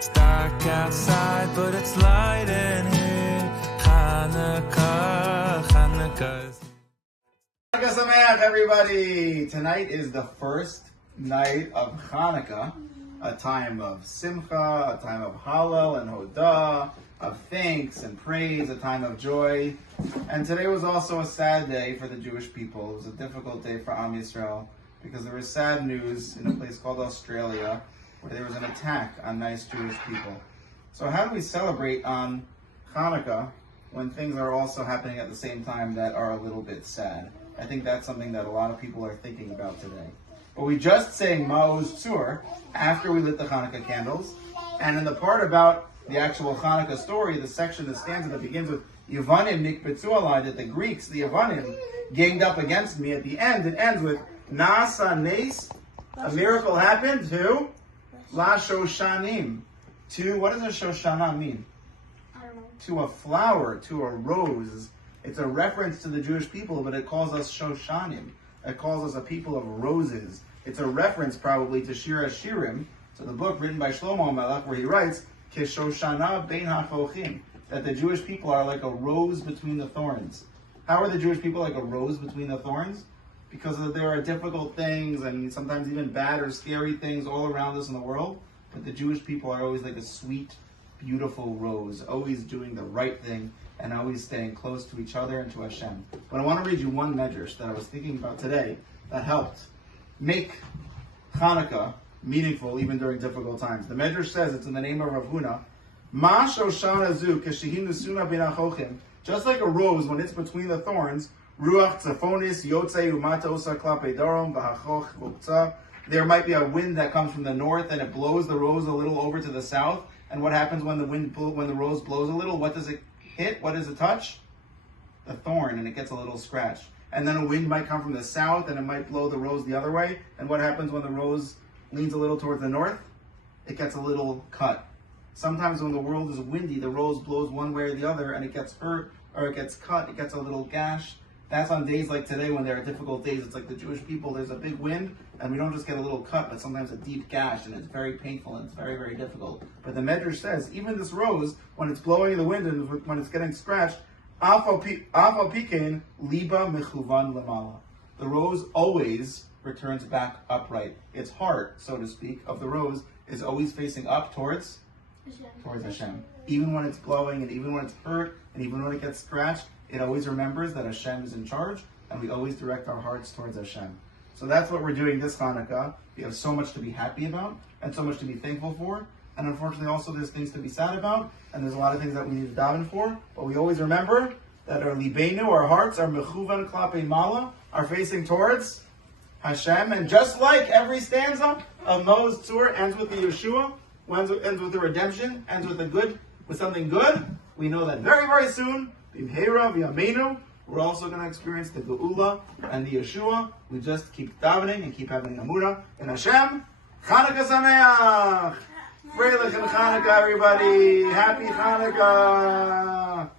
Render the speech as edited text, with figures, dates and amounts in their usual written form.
It's dark outside, but it's light in here. Chanuka, Chanuka. Chanuka Sameach, everybody! Tonight is the first night of Chanuka, a time of simcha, a time of hallel and hodah, of thanks and praise, a time of joy. And today was also a sad day for the Jewish people. It was a difficult day for Am Yisrael because there was sad news in a place called Australia where there was an attack on nice Jewish people. So how do we celebrate on Chanuka when things are also happening at the same time that are a little bit sad? I think that's something that a lot of people are thinking about today. But we just sang Ma'oz Tzur after we lit the Chanuka candles, and in the part about the actual Chanuka story, the section, the stanza that begins with Yevanim nikbetzu alai, that the Greeks, the Yevanim, ganged up against me. At the end, it ends with Nasa Nes, a miracle happened to La Shoshanim. To, what does a Shoshana mean? I don't know. To a flower, to a rose. It's a reference to the Jewish people, but it calls us Shoshanim. It calls us a people of roses. It's a reference probably to Shir HaShirim, to the book written by Shlomo Melech, where he writes, Keshoshana bein hachochim, that the Jewish people are like a rose between the thorns. How are the Jewish people like a rose between the thorns? Because there are difficult things and sometimes even bad or scary things all around us in the world, but the Jewish people are always like a sweet, beautiful rose, always doing the right thing and always staying close to each other and to Hashem. But I want to read you one medrash that I was thinking about today that helped make Chanuka meaningful even during difficult times. The medrash says, it's in the name of Rav Huna, Ma Shoshana Zu Keshehin Nusuna Bin Achochim, just like a rose when it's between the thorns, Ruach Tzafonis Yotzei Umata Osa Klape Darom V'Hachoch V'Uktzah. There might be a wind that comes from the north and it blows the rose a little over to the south. And what happens when the rose blows a little? What does it hit? What does it touch? The thorn, and it gets a little scratch. And then a wind might come from the south and it might blow the rose the other way. And what happens when the rose leans a little towards the north? It gets a little cut. Sometimes when the world is windy, the rose blows one way or the other and it gets hurt or it gets cut, it gets a little gash. That's on days like today when there are difficult days. It's like the Jewish people, there's a big wind and we don't just get a little cut, but sometimes a deep gash, and it's very painful and it's very, very difficult. But the Medrash says, even this rose, when it's blowing in the wind and when it's getting scratched, Afal pikein liba mechuvan lamala. The rose always returns back upright. Its heart, so to speak, of the rose is always facing up towards Hashem. Even when it's blowing and even when it's hurt and even when it gets scratched, it always remembers that Hashem is in charge, and we always direct our hearts towards Hashem. So that's what we're doing this Hanukkah. We have so much to be happy about and so much to be thankful for. And unfortunately also there's things to be sad about, and there's a lot of things that we need to daven for. But we always remember that our libeinu, our hearts, our mechuvan klape mala, are facing towards Hashem. And just like every stanza of Ma'oz Tzur ends with the Yeshua, ends with the redemption, ends with something good, we know that very, very soon, b'mheira v'yameinu, we're also going to experience the Geula and the Yeshua. We just keep davening and keep having Amunah in Hashem. Chanuka Sameach! Freilich and Chanuka, everybody! Happy Chanuka!